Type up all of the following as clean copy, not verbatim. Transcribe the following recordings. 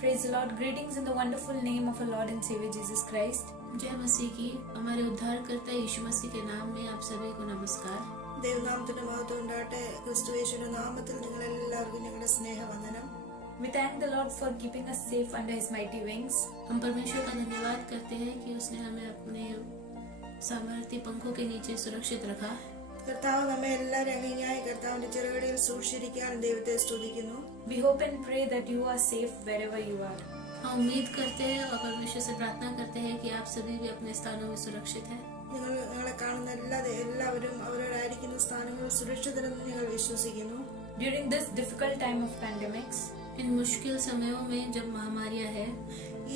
Praise the Lord. Greetings in the wonderful name of our Lord and Savior Jesus Christ. जय मसीह की हमारे उद्धारकर्ता यीशु मसीह के नाम में आप सभी को नमस्कार. ദൈവനാമത്തിന്റെ മഹത്വം ഉണ്ടാകട്ടെ. ക്രിസ്തുയേശുവിന്റെ നാമത്തിൽ നിങ്ങൾ എല്ലാവർക്കും ഞങ്ങളുടെ സ്നേഹവന്ദനം. We thank the Lord for keeping us safe under His mighty wings. हम परमेश्वर का धन्यवाद करते हैं कि उसने हमें अपने सामर्थ्य पंखों के नीचे सुरक्षित रखा. കർത്താവ് നമ്മെ എല്ലാവരും അങ്ങിങ്ങായി കർത്താവിന്റെ ചെറുകടിയിൽ സൂക്ഷിച്ചിരിക്കാൻ ദൈവത്തെ സ്തുതിക്കുന്നു. We hope and pray that you are safe wherever you are. हम उम्मीद करते हैं और परमेश्वर से प्रार्थना करते हैं कि आप सभी भी अपने स्थानों में सुरक्षित हैं. നിങ്ങളെ കാണുന്ന എല്ലാവരും അവരവരായിരിക്കുന്ന സ്ഥാനങ്ങളിൽ സുരക്ഷിതരെന്ന് ഞങ്ങൾ വിശ്വസിക്കുന്നു. During this difficult time of pandemics, इन मुश्किल समयों में जब महामारियां है,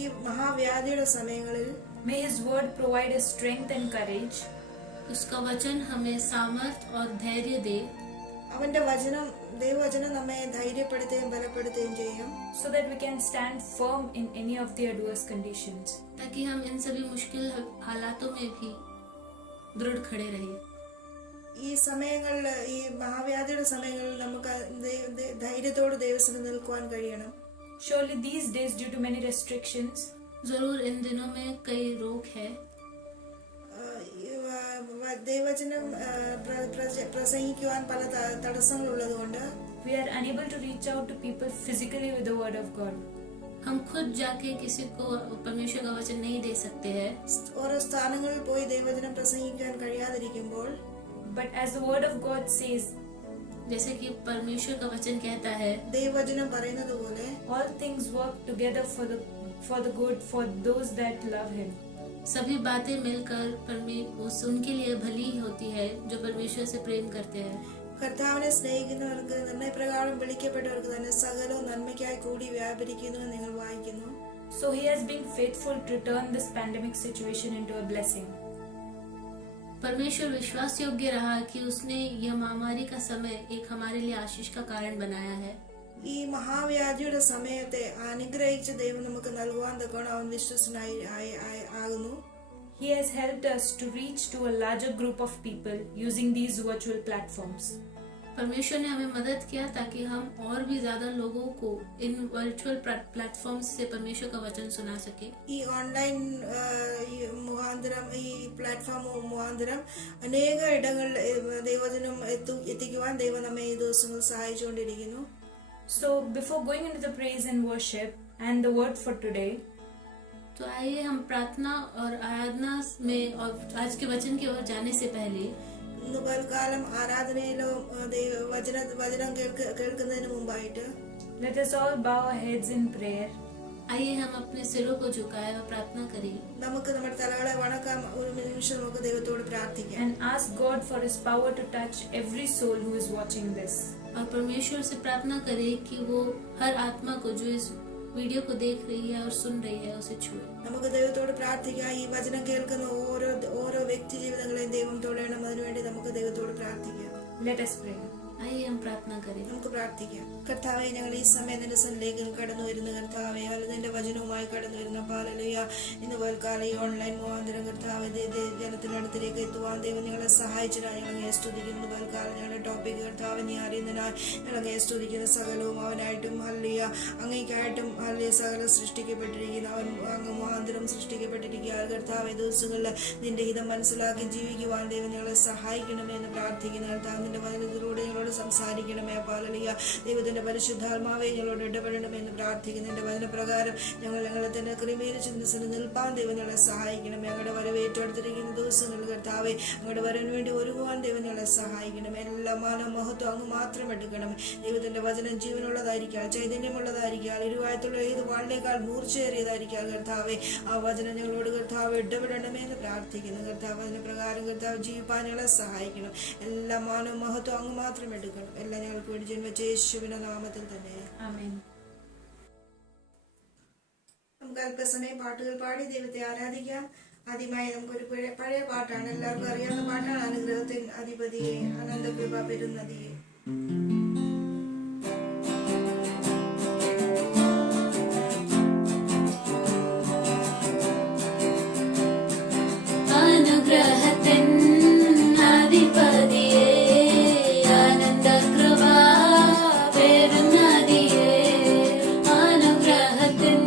ഈ മഹാവ്യാധിയുടെ സമയങ്ങളിൽ may His word provide us strength and courage. उसका वचन हमें सामर्थ और धैर्य दे. അവന്റെ വചനം ദൈവവചനം നമ്മെ ധൈര്യപ്പെടുത്തുകയും ബലപ്പെടുത്തുകയും ചെയ്യും. So that we can stand firm in any of the adverse conditions. ताकि हम इन सभी मुश्किल हालातों में भी दृढ़ खड़े रहे. ഈ സമയങ്ങളിൽ ഈ മഹാവ്യാധിയുടെ സമയങ്ങളിൽ നമുക്ക് ധൈര്യത്തോട് ദൈവസന്നിധിയിൽ നിൽക്കുവാൻ കഴിയണം. Surely these days, due to many restrictions, जरूर इन दिनों में कई रोग है. ദൈവവചനം പ്രസംഗിക്കുവാൻ പല തടസ്സങ്ങളുള്ളതുകൊണ്ട് we are unable to reach out to people physically with the word of God. हम खुद जाके किसी को परमेश्वर का वचन नहीं दे सकते हैं. ഓരോ സ്ഥാനങ്ങളിൽ പോയി ദൈവവചനം പ്രസംഗിക്കാൻ കഴിയാതിരിക്കുമ്പോൾ, but as the word of God says, जैसे कि परमेश्वर का वचन कहता है, ദൈവവചനം പറയുന്നത് പോലെ all things work together for the good for those that love Him. सभी बातें मिलकर उनके लिए भली होती है जो परमेश्वर से प्रेम करते हैं. കർത്താവിനെ സ്നേഹിക്കുന്നവർക്ക് നിർണയപ്രകാരം വിളിക്കപ്പെട്ടവർക്ക് തന്നെ സകലവും നന്മയ്ക്കായി കൂടി വ്യാപരിക്കുന്നു എന്ന് നിങ്ങൾ വായിക്കുന്നു. So He has been faithful to turn this pandemic situation into a blessing. परमेश्वर विश्वास योग्य रहा कि उसने यह महामारी का समय एक हमारे लिए आशीष का कारण बनाया है. ഈ മഹാവ്യാധിയുടെ സമയത്തെ അനുഗ്രഹിച്ച ദൈവം നമുക്ക് നൽകുവാൻ തക്കവണ്ണം അവൻ വിശ്വസനായി ആകുന്നു. He has helped us to reach to a larger group of people using these virtual platforms. परमेश्वर ने हमें मदद किया ताकि हम और भी ज्यादा लोगों को इन वर्चुअल प्लेटफॉर्म्स से परमेश्वर का वचन सुना सके. ഈ ഓൺലൈൻ മുഖാന്തരം ഈ പ്ലാറ്റ്ഫോം മുഖാന്തരം അനേക ഇടങ്ങളിൽ ദൈവവചനം എത്തിക്കുവാൻ ദൈവം നമ്മെ ഈ ദിവസങ്ങൾ സഹായിച്ചുകൊണ്ടിരിക്കുന്നു. So before going into the praise and worship and the word for today, तो आइए हम प्रार्थना और आराधना में और आज के वचन की ओर जाने से पहले ഇന്ന് പൽക്കാലം ആരാധനയിലോ വചനം കേൾക്കുന്നതിന് മുമ്പായിട്ട് let us all bow our heads in prayer. आइए हम अपने सिरों को झुकाएं और प्रार्थना करें. നമുക്ക് നമ്മുടെ തലകളെ വണക്കാം. ഒരു നിമിഷം നമുക്ക് ദൈവത്തോട് പ്രാർത്ഥിക്കാം. And ask God for His power to touch every soul who is watching this. और परमेश्वर से प्रार्थना करें कि वो हर आत्मा को जो इस वीडियो को देख रही है और सुन रही है उसे छुए. നമുക്ക് ദൈവത്തോട് പ്രാർത്ഥിക്കാം. ഈ വചനം കേൾക്കുന്ന ഓരോ വ്യക്തി ജീവിതങ്ങളെയും ദൈവം തൊടണം. അതിനുവേണ്ടി നമുക്ക് ദൈവത്തോട് പ്രാർത്ഥിക്കാം. Let us pray. आइए हम प्रार्थना करें. നമുക്ക് പ്രാർത്ഥിക്കാം. കർത്താവേ, ഞങ്ങൾ ഈ സമയം നിന്റെ സന്നിധിയിലേക്ക് കടന്നു വരുന്ന കർത്താവേ, നിന്റെ വചനവുമായി കടന്നു വരുന്ന ഹല്ലേലൂയ. ഇന്ന് പൽക്കാലം ഈ ഓൺലൈൻ മുഖാന്തരം കർത്താവേ ജനത്തിന്റെ അടുത്തേക്ക് എത്തുവാൻ ദൈവം ഞങ്ങളെ സഹായിച്ചതിനായി ഞങ്ങളെ സ്തുതിക്കുന്നു. പൽക്കാലം ഞങ്ങളുടെ ടോപ്പിക് കർത്താവേ നീ അറിയുന്നതിനായി ഞങ്ങളെ സ്തുതിക്കുന്ന സകലവും അവനായിട്ടും ഹല്ലേലൂയ അങ്ങേക്കായിട്ടും ഹല്ലേലൂയ സകലം സൃഷ്ടിക്കപ്പെട്ടിരിക്കുന്ന അവൻ അങ്ങ് മുഖാന്തരം സൃഷ്ടിക്കപ്പെട്ടിരിക്കുക. കർത്താവേ, ദിവസങ്ങളിൽ നിന്റെ ഹിതം മനസ്സിലാക്കി ജീവിക്കുവാൻ ദൈവം ഞങ്ങളെ സഹായിക്കണമേ എന്ന് പ്രാർത്ഥിക്കുന്നു. കർത്താവ് നിന്റെ വചനത്തിലൂടെ ഞങ്ങളോട് സംസാരിക്കണമേ. ഹല്ലേലൂയ. ദൈവത്തിന്റെ പരിശുദ്ധാത്മാവേ ഞങ്ങളോട് ഇടപെടണമെന്ന് പ്രാർത്ഥിക്കുന്നു. എന്റെ വചനപ്രകാരം ഞങ്ങളെ തന്നെ ക്രമീകരിച്ച് നിൽപ്പാൻ ദൈവം ഞങ്ങളെ സഹായിക്കണമേ. ഞങ്ങളുടെ വരവേറ്റെടുത്തിരിക്കുന്ന ദിവസങ്ങളിൽ കർത്താവേ ഞങ്ങളുടെ വരവിന് വേണ്ടി ഒരുങ്ങുവാൻ ദൈവം ഞങ്ങളെ സഹായിക്കണമേ. എല്ലാ മാനവ മഹത്വം അങ്ങ് മാത്രം എടുക്കണമേ. ദൈവത്തിന്റെ വചനം ജീവനുള്ളതായിരിക്കാം, ചൈതന്യമുള്ളതായിരിക്കാം, ഇരുവായത്തുള്ള ഏത് വാളിനേക്കാൾ മൂർച്ചയേറിയതായിരിക്കാം. കർത്താവേ, ആ വചനം ഞങ്ങളോട് കർത്താവ് ഇടപെടണമേ എന്ന് പ്രാർത്ഥിക്കുന്നു. കർത്താവ് അതിന് പ്രകാരം കർത്താവ് ജീവിപ്പാൻ ഞങ്ങളെ സഹായിക്കണം. എല്ലാ മാനവ മഹത്വം അങ്ങ് മാത്രം എടുക്കണം. എല്ലാം ഞങ്ങൾക്ക് വേണ്ടി ജന്മച്ച യേശുവിന്റെ നാമത്തിൽ തന്നെ Amen. നമുക്ക് അല്പസമയം പാട്ടുകൾ പാടി ദൈവത്തെ ആരാധിക്കാം. ആദ്യമായി നമുക്കൊരു പഴയ പാട്ടാണ്, എല്ലാവർക്കും അറിയാവുന്ന പാട്ടാണ്. അനുഗ്രഹത്തിൻ അധിപതിയെ, അനന്തകൃപ പെരുന്നതിയെ. അനുഗ്രഹത്തിൻ അധിപതിയെ, ആനന്ദകൃപ പെരുന്നതിയെ, അനുഗ്രഹത്തിൻ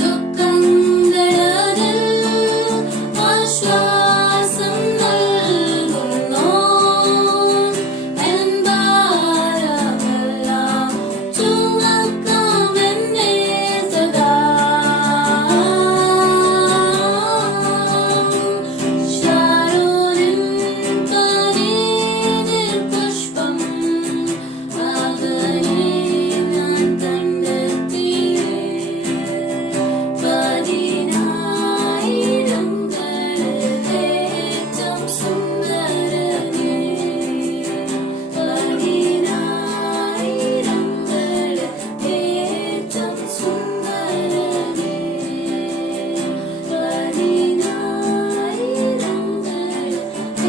ദുഃഖങ്ങളിൽ ആശ്വാസം നൽകുന്നു. എൻ ഭാരമെല്ലാം ചുമക്കാമെന്നെ സദാ. ശാരോനിൻ പനീർ പുഷ്പം മകനെ ഞാൻ കണ്ടെത്തിയേ. പതിനായിരങ്ങളിൽ ഏറ്റവും സുന്ദരനേ. പതിനായിരങ്ങളിൽ ഏറ്റവും സുന്ദരനേ. പതിനായിരങ്ങളിൽ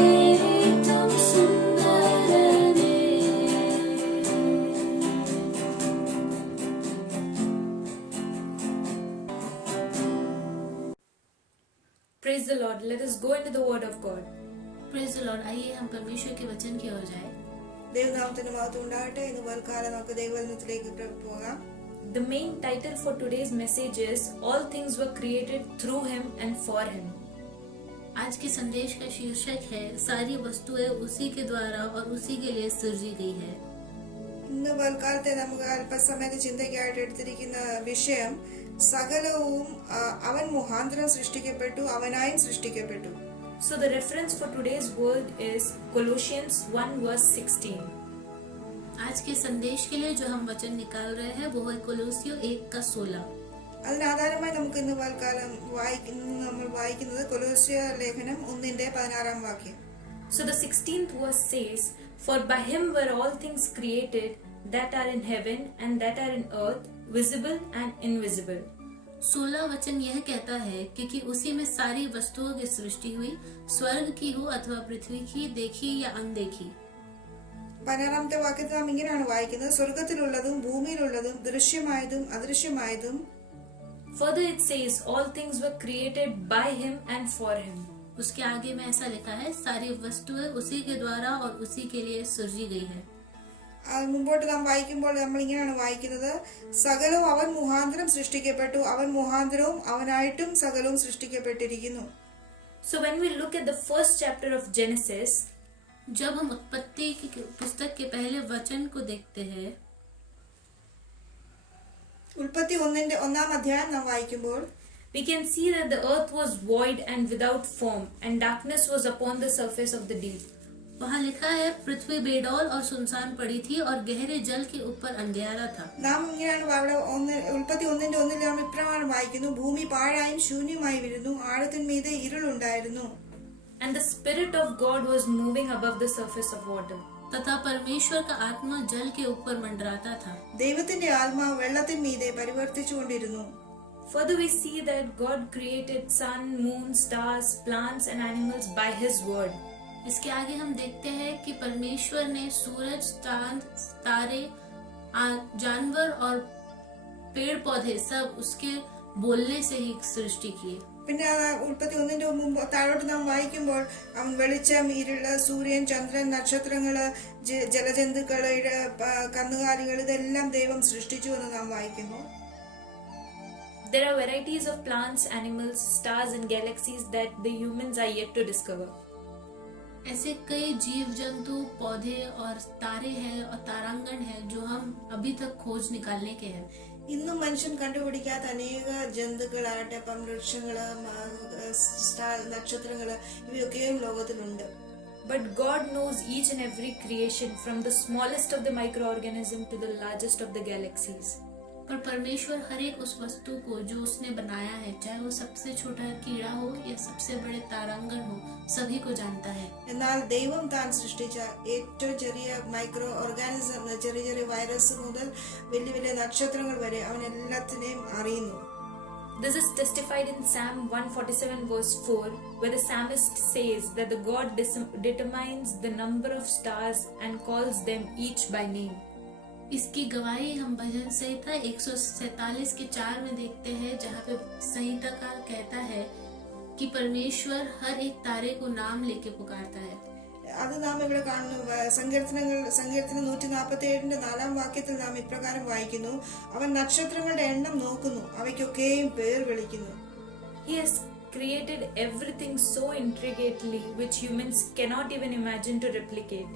ഏറ്റവും സുന്ദരനേ. Praise the Lord. Let us go into the Word of God. Praise the Lord. आइए हम परमेश्वर के वचन की ओर जाए. ദൈവനാമത്തിന് മഹത്വം ഉണ്ടാകട്ടെ. ഇന്ന് പൽക്കാലം നമുക്ക് ദൈവവചനത്തിലേക്ക് പോകാം. The main title for today's message is All things were created through Him and for Him. आज के संदेश का शीर्षक है सारी वस्तुएं उसी के द्वारा और उसी के लिए सृजी गई है. ഇന്ന് പൽക്കാലത്തെ നമുക്ക് അല്പസമയത്ത് ചിന്തയ്ക്കായിട്ട് എടുത്തിരിക്കുന്ന വിഷയം സകലവും അവൻ മുഖാന്തരം സൃഷ്ടിക്കപ്പെട്ടു, അവനായും സൃഷ്ടിക്കപ്പെട്ടു. So the reference for today's word is Colossians 1 verse 16. आज के संदेश के लिए जो हम वचन निकाल रहे हैं वो है कोलोसियों 1:16. അതിനാധാരമായി നമുക്ക് ഇന്ന് പൽക്കാലം നമ്മൾ വായിക്കുന്നത് കൊലോസ്യ ലേഖനം 1:16. So the 16th verse says, For by Him were all things created that are in heaven and that are in earth, visible and invisible. 16 वचन यह कहता है क्योंकि उसी में सारी वस्तुओं की सृष्टि हुई, स्वर्ग की हो अथवा पृथ्वी की, देखी या अनदेखी. 16ാമത്തെ വാക്യത്തിൽ നാം ഇങ്ങനെയാണ് വായിക്കുന്നത്, സ്വർഗത്തിലുള്ളതും ഭൂമിയിലുള്ളതും ദൃശ്യമായതും അദൃശ്യമായതും. Further it says, All things were created by Him and for Him. उसके आगे में ऐसा लिखा है सारी वस्तुएं उसी के द्वारा और उसी के लिए सृजी गई है. മുമ്പോട്ട് നാം വായിക്കുമ്പോൾ നമ്മൾ ഇങ്ങനെയാണ് വായിക്കുന്നത്, സകലവും അവൻ മുഖാന്തരം സൃഷ്ടിക്കപ്പെട്ടു, അവൻ മുഖാന്തരവും അവനായിട്ടും സകലവും സൃഷ്ടിക്കപ്പെട്ടിരിക്കുന്നു. So when we look at the first chapter of Genesis, जब हम उत्पत्ति की पुस्तक के पहले वचन को देखते हैं, ഉൽപ്പത്തി 1:1 അധ്യായം നാം വായിക്കുമ്പോൾ we can see that the earth was void and without form, and darkness was upon the surface of the deep. वहाँ लिखा है पृथ्वी बेडौल और सुनसान पड़ी थी और गहरे जल के ऊपर अंधेरा था. നാം ഇങ്ങനെയാണ് അവിടെ ഉൽപ്പത്തി 1:1 നാം ഇപ്രകാരം വായിക്കുന്നു, ഭൂമി പാഴായും ശൂന്യമായി വിരുന്നു, ആഴത്തിന്മീതെ ഇരുളുണ്ടായിരുന്നു. And the Spirit of God was moving above the surface of water. तथा परमेश्वर का आत्मा जल के ऊपर मंडराता था. ദൈവത്തിന്റെ ആത്മാവ് വെള്ളത്തിന്മീതെ പരിവർത്തിച്ചുകൊണ്ടിരുന്നു. Further we see that God created sun, moon, stars, plants and animals by His word. इसके आगे हम देखते हैं कि परमेश्वर ने सूरज, चांद, तारे, जानवर और पेड़ पौधे सब उसके बोलने से ही सृष्टि किए. പിന്നെ ഉൽപ്പത്തി 1 താഴോട്ട് നാം വായിക്കുമ്പോൾ അവൻ വെളിച്ചം, ഇരുള്, സൂര്യൻ, ചന്ദ്രൻ, നക്ഷത്രങ്ങള്, ജലജന്തുക്കള്, കന്നുകാലികൾ, ഇതെല്ലാം ദൈവം സൃഷ്ടിച്ചു എന്ന് നാം വായിക്കുന്നു. There are varieties of plants, animals, stars and galaxies that the humans are yet to discover. ऐसे कई जीव जंतु, पौधे और तारे हैं और तारांगण हैं जो हम अभी तक खोज निकालने के हैं. ഇന്നും മനുഷ്യൻ കണ്ടുപിടിക്കാത്ത അനേക ജന്തുക്കളാകട്ടെ, വൃക്ഷങ്ങള്, നക്ഷത്രങ്ങള്, ഇവയൊക്കെയും ലോകത്തിലുണ്ട്. But God knows each and every creation, from the smallest of the microorganism to the largest of the galaxies. पर परमेश्वर हर एक उस वस्तु को जो उसने बनाया है, चाहे वो सबसे छोटा कीड़ा हो या सबसे बड़े तारांगण हो, सभी को जानता है. എന്നാൽ ദൈവം താൻ സൃഷ്ടിച്ച ഏറ്റവും ചെറിയ മൈക്രോ ഓർഗാനിസം, ചെറിയ ചെറിയ വൈറസ് മുതൽ വലിയ വലിയ നക്ഷത്രങ്ങൾ വരെ അവൻ എല്ലാത്തിനെയും അറിയുന്നു. This is testified in Psalm 147 verse 4, where the psalmist says that the God determines the number of stars and calls them each by name. इसकी गवाही हम भजन संहिता 147 के 4 में देखते हैं, जहाँ पे संहिताकार कहता है कि परमेश्वर हर एक तारे को नाम लेके पुकारता है. അത് നാം ഇവിടെ കാണുന്നു. സങ്കീർത്തനം 147 4 വാക്യത്തിൽ നാം ഇപ്രകാരം വായിക്കുന്നു, അവൻ നക്ഷത്രങ്ങളുടെ എണ്ണം നോക്കുന്നു, അവയ്ക്കൊക്കെയും പേർ വിളിക്കുന്നു. He has created everything so intricately which humans cannot even imagine to replicate.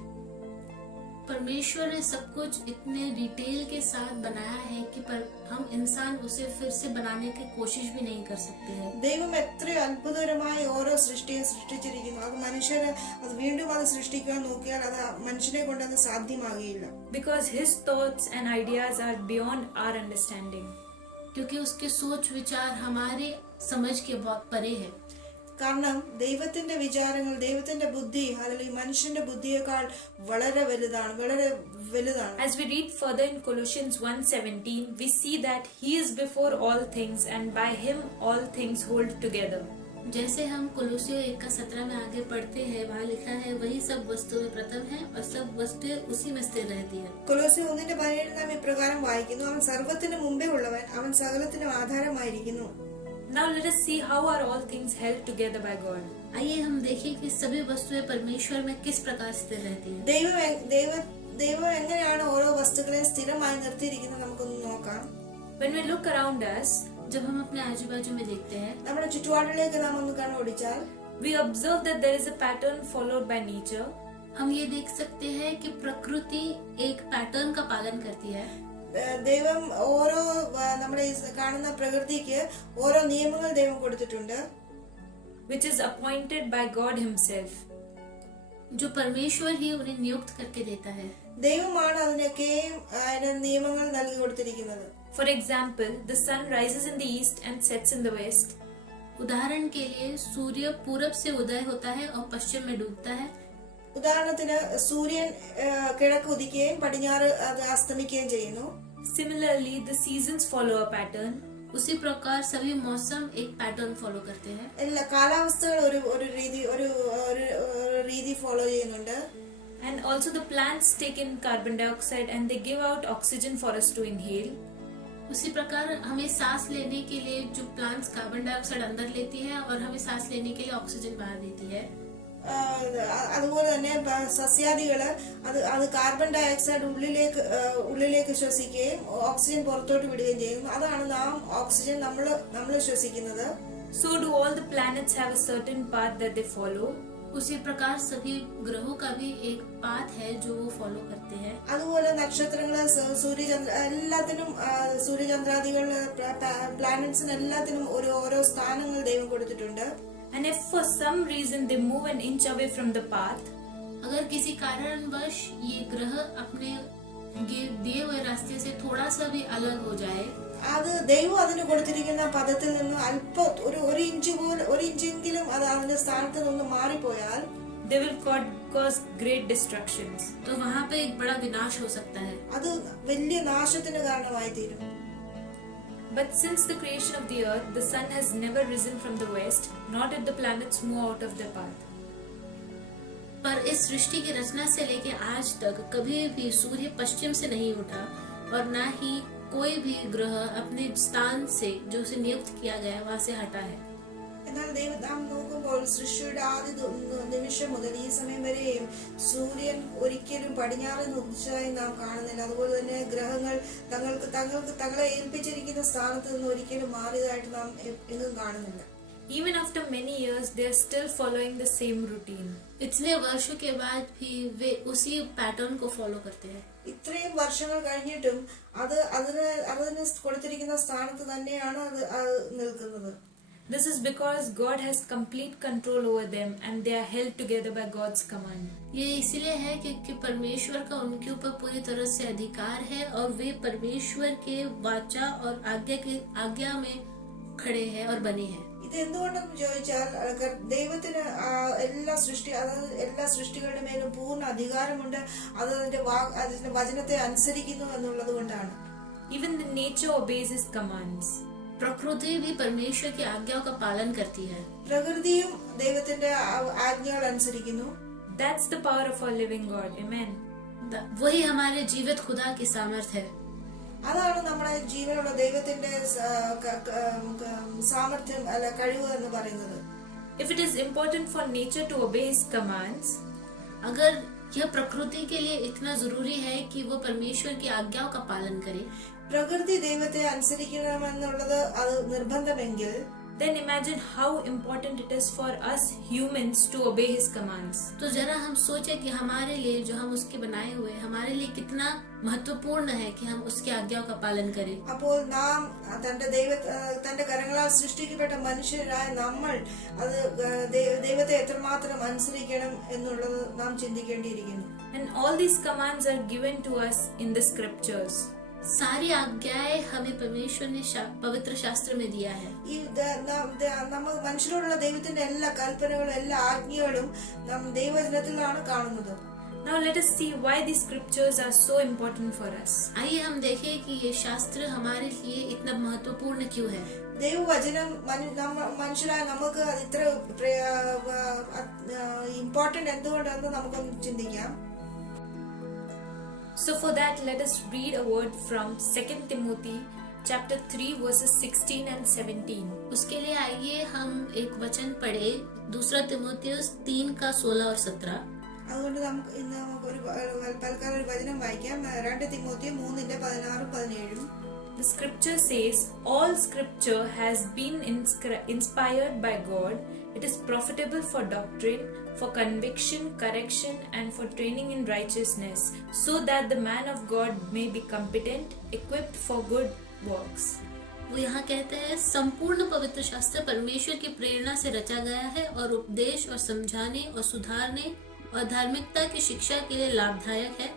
परमेश्वर ने सब कुछ इतने डिटेल के साथ बनाया है कि हम इंसान उसे फिर से बनाने की कोशिश भी नहीं कर सकते हैं. ദൈവം എത്ര അത്ഭുതകരമായി ഓരോ സൃഷ്ടിയെ സൃഷ്ടിച്ചിരിക്കുന്നു. അത് മനുഷ്യരെ അത് വീണ്ടും അത് സൃഷ്ടിക്കാൻ നോക്കിയാൽ അത് മനുഷ്യനെ കൊണ്ട് അത് സാധ്യമാകില്ല. Because his thoughts and ideas are beyond our understanding. क्योंकि उसके सोच विचार हमारे समझ के बहुत परे है. കാരണം ദൈവത്തിന്റെ വിചാരങ്ങൾ, ദൈവത്തിന്റെ ബുദ്ധി അല്ലെങ്കിൽ മനുഷ്യന്റെ ബുദ്ധിയേക്കാൾ വളരെ വലുതാണ്. As we read further in Colossians 1:17, we see that he is before all things and by him all things hold together. जैसे हम कोलोसियों 1:17 में आगे पढ़ते हैं, वहाँ लिखा है, वही सब वस्तुएं प्रथम है और सब वस्तुएं उसी में स्थिर रहती है. കൊലോസ്യ 1:17 നാം ഇപ്രകാരം വായിക്കുന്നു, അവൻ സർവ്വത്തിനു മുമ്പേ ഉള്ളവൻ, അവൻ സകലത്തിനും ആധാരമായിരിക്കുന്നു. Now let us see how are all things held together by God. आइए हम देखें कि सभी वस्तुएं परमेश्वर में किस प्रकार स्थिर रहती है. ദൈവം എങ്ങനെയാണ് ഓരോ വസ്തുക്കളെയും സ്ഥിരമായി നിർത്തിയിരിക്കുന്നത് നമുക്കൊന്ന് നോക്കാം. When we look around us, जब हम अपने आजू बाजू में देखते हैं, നമ്മുടെ ചുറ്റുപാടിലേക്ക് നാം ഒന്ന് കണ്ണോടിച്ചാൽ we observe that there is a pattern followed by nature. हम ये देख सकते हैं कि प्रकृति एक पैटर्न का पालन करती है. ദൈവം ഓരോ നമ്മുടെ കാണുന്ന പ്രകൃതിക്ക് ഓരോ നിയമങ്ങൾ ദൈവം കൊടുത്തിട്ടുണ്ട്, which is appointed by God himself. जो परमेश्वर ही उन्हें नियुक्त करके देता है. ദൈവമാണ് അതിനൊക്കെയും നിയമങ്ങൾ നൽകി കൊടുത്തിരിക്കുന്നത്. For example, the sun rises in the east and sets in the west. उदाहरण के लिए सूर्य पूरब से उदय होता है और पश्चिम में डूबता है. ഉദാഹരണത്തിന് സൂര്യൻ കിഴക്ക് ഉദിക്കുകയും പടിഞ്ഞാറ് അത് അസ്തമിക്കുകയും ചെയ്യുന്നു. Similarly, the seasons follow a pattern. उसी प्रकार सभी मौसम एक पैटर्न फॉलो करते हैं. എല്ലാ കാലാവസ്ഥകൾ ഒരു രീതി ഫോളോ ചെയ്യുന്നുണ്ട്. And also the plants take in carbon dioxide and they give out oxygen for us to inhale. उसी प्रकार हमें सांस लेने के लिए जो प्लांट्स कार्बन डाइऑक्साइड अंदर लेती है और हमें सांस लेने के लिए ऑक्सीजन बाहर देती है. അതുപോലെ തന്നെ സസ്യാദികള് അത് കാർബൺ ഡൈ ഓക്സൈഡ് ഉള്ളിലേക്ക് ശ്വസിക്കുകയും ഓക്സിജൻ പുറത്തോട്ട് വിടുകയും ചെയ്യും. അതാണ് നാം ഓക്സിജൻ നമ്മൾ ശ്വസിക്കുന്നത്. So do all the planets have a certain path that they follow. उसी प्रकार सभी ग्रहों का भी एक पाथ है जो वो फॉलो करते हैं. അതുപോലെ നക്ഷത്രങ്ങള്, എല്ലാത്തിനും സൂര്യചന്ദ്രാദികള്, പ്ലാനറ്റ്സിന് എല്ലാത്തിനും ഓരോ സ്ഥാനങ്ങൾ ദൈവം കൊടുത്തിട്ടുണ്ട്. And if for some reason they move an inch away from the path, अगर किसी कारणवश ये ग्रह अपने दिए हुए रास्ते से थोड़ा सा भी अलग हो जाए, അത് ദൈവം അതിന് കൊടുത്തിരിക്കുന്ന പദത്തിൽ നിന്ന് അല്പം ഒരു ഇഞ്ചെങ്കിലും അത് അതിന്റെ സ്ഥാനത്ത് നിന്ന് മാറിപ്പോയാൽ they will cause great destructions. तो वहाँ पे एक बड़ा विनाश हो सकता है. അത് വലിയ നാശത്തിന് കാരണമായി തീരും. But since the creation of the earth, the sun has never risen from the west, nor did the planets move out of their path. पर इस सृष्टि की रचना से लेके आज तक कभी भी सूर्य पश्चिम से नहीं उठा और न ही कोई भी ग्रह अपने स्थान से जो उसे नियुक्त किया गया वहां से हटा है. എന്നാൽ നാം നോക്കുമ്പോൾ സൃഷ്ടിയുടെ ആദ്യ നിമിഷം മുതൽ ഈ സമയം വരെയും സൂര്യൻ ഒരിക്കലും പടിഞ്ഞാറ് ഉദിച്ചതായി നാം കാണുന്നില്ല. അതുപോലെ തന്നെ ഗ്രഹങ്ങൾ തങ്ങളെ ഏൽപ്പിച്ചിരിക്കുന്ന സ്ഥാനത്ത് നിന്ന് ഒരിക്കലും മാറിയതായിട്ട് നാം എങ്ങും കാണുന്നില്ല. Even after many years, they are still following the same routine. इतने वर्षों के बाद भी वे उसी पैटर्न को फॉलो करते हैं. ഇത്രയും വർഷങ്ങൾ കഴിഞ്ഞിട്ടും അതിന് കൊടുത്തിരിക്കുന്ന സ്ഥാനത്ത് തന്നെയാണ് അത് നിൽക്കുന്നത്. This is because God has complete control over them and they are held together by God's command. ये इसलिए है क्योंकि परमेश्वर का उनके ऊपर पूरी तरह से अधिकार है और वे परमेश्वर के वाचा और आज्ञा में खड़े हैं और बने हैं. ഇത് എന്തുകൊണ്ടെന്ന് ചോദിച്ചാൽ ദൈവത്തിന് എല്ലാ സൃഷ്ടികളുടെ മേലും പൂർണ്ണ അധികാരമുണ്ട്. അത് അതിന്റെ വചനത്തെ അനുസരിക്കുന്നു എന്നുള്ളത് കൊണ്ടാണ്. Even the nature obeys his commands. प्रकृति भी परमेश्वर की आज्ञाओं का पालन करती है. പ്രകൃതിയും ദൈവത്തിന്റെ ആജ്ഞകൾ അനുസരിക്കുന്നു. That's the power of our living God. Amen. वही हमारे जीवित खुदा की सामर्थ्य है. അതാണ് നമ്മുടെ ജീവനുള്ള ദൈവത്തിന്റെ സാമർത്ഥ്യം അല്ല കഴിവ് എന്ന് പറയുന്നത്. If it is important for nature to obey his commands, अगर यह प्रकृति के लिए इतना जरूरी है कि वो परमेश्वर की आज्ञाओं का पालन करे, പ്രകൃതി ദൈവത്തെ അനുസരിക്കണമെന്നുള്ളത് അത് നിർബന്ധമെങ്കിൽ then imagine how important it is for us humans to obey his commands. तो जरा हम सोचे कि हमारे लिए जो हम उसके बनाए हुए हमारे लिए कितना महत्वपूर्ण है कि हम उसकी आज्ञाओं का पालन करें। അപ്പോൾ നാം തന്റെ കരങ്ങളാൽ സൃഷ്ടിക്കപ്പെട്ട മനുഷ്യരായ നമ്മൾ അത് ദൈവത്തെ എത്രമാത്രം അനുസരിക്കണം എന്നുള്ളത് നാം ചിന്തിക്കേണ്ടിയിരിക്കുന്നു. And all these commands are given to us in the scriptures. सारी आज्ञाएं हमें परमेश्वर ने पवित्र शास्त्र में दिया है। ഈ നമ്മൾ മനുഷ്യരോടുള്ള ദൈവത്തിന്റെ എല്ലാ കൽപ്പനകളും എല്ലാ ആജ്ഞകളും നാം ദൈവവചനത്തിലാണ് കാണുന്നത്. Now let us see why these scriptures are so important for us. आइए हम देखें कि ये शास्त्र हमारे लिए इतना महत्वपूर्ण क्यों है। ദൈവവചനം മനുഷ്യരായ നമുക്ക് ഇത്ര ഇമ്പോർട്ടന്റ് എന്തുകൊണ്ടാണെന്ന് നമുക്കൊന്ന് ചിന്തിക്കാം. So for that, let us read a word from 2 Timothy chapter 3 verses 16 and 17. उसके लिए आइए हम एक वचन पढ़े, 2 तिमोथियुस 3 का 16 और 17। അതുകൊണ്ട് നമുക്ക് തൽക്കാലം ഒരു വചനം വായിക്കാം. 2 Timothy 3:16-17. The scripture says, all scripture has been inspired by God. It is profitable for doctrine, for conviction, correction, and for training in righteousness, so that the man of God may be competent, equipped for good works. वो यहाँ कहते हैं संपूर्ण पवित्र शास्त्र परमेश्वर की प्रेरणा से रचा गया है और उपदेश और समझाने और सुधारने और धार्मिकता की शिक्षा के लिए लाभदायक है,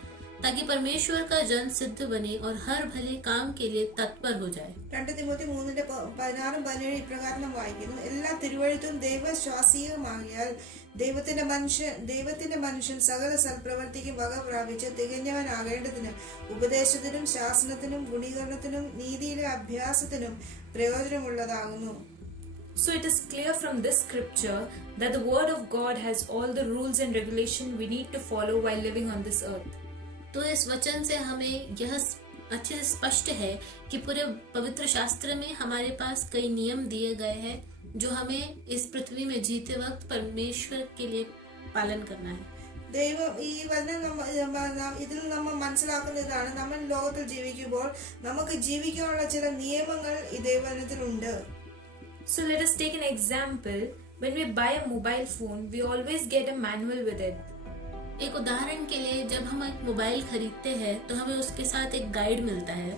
ताकि परमेश्वर का जन सिद्ध बने और हर भले काम के लिए तत्पर हो जाए। 2 തിമോത്തി 3:16-17 ഇപ്രകാരം നാം വായിക്കുന്നു. എല്ലാ തിരുവഴുത്തും ദൈവശ്വാസീയമാകിയാൽ ദൈവത്തിന്റെ മനുഷ്യൻ സകല സൽപ്രവർത്തിക്കും വക പ്രാപിച്ച് തികഞ്ഞവനാകേണ്ടതിന് ഉപദേശത്തിനും ശാസനത്തിനും ഗുണീകരണത്തിനും നീതിയിലെ അഭ്യാസത്തിനും പ്രയോജനമുള്ളതാകുന്നു. So it is clear from this scripture that the word of God has all the rules and regulations we need to follow while living on this earth. तो इस वचन से हमें यह अच्छे से स्पष्ट है कि पूरे पवित्र शास्त्र में हमारे पास कई नियम दिए गए हैं जो हमें इस पृथ्वी में जीते वक्त परमेश्वर के लिए पालन करना है। ദൈവം ഈ ഇതിൽ നമ്മൾ മനസ്സിലാക്കുന്ന ഇതാണ്, നമ്മൾ ലോകത്തിൽ ജീവിക്കുമ്പോൾ നമുക്ക് ജീവിക്കാനുള്ള ചില നിയമങ്ങൾ ഈ ദൈവവചനത്തിലുണ്ട്. So let us take an example. When we buy a mobile phone, we always get a manual with it. एक उदाहरण के लिए जब हम एक मोबाइल खरीदते हैं तो हमें उसके साथ एक गाइड मिलता है।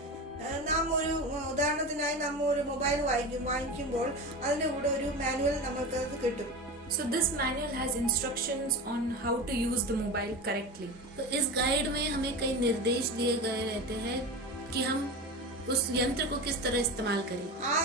നാം ഒരു ഉദാഹരണത്തിനായി നമ്മൾ ഒരു മൊബൈൽ വാങ്ങിക്കുമ്പോൾ അതിന്റെ കൂടെ ഒരു മാനുവൽ നമുക്ക് കിട്ടും. So this manual has instructions on how to use the mobile correctly. तो इस गाइड में हमें कई निर्देश दिए गए रहते हैं कि हम उस यंत्र को किस तरह इस्तेमाल करें। ആ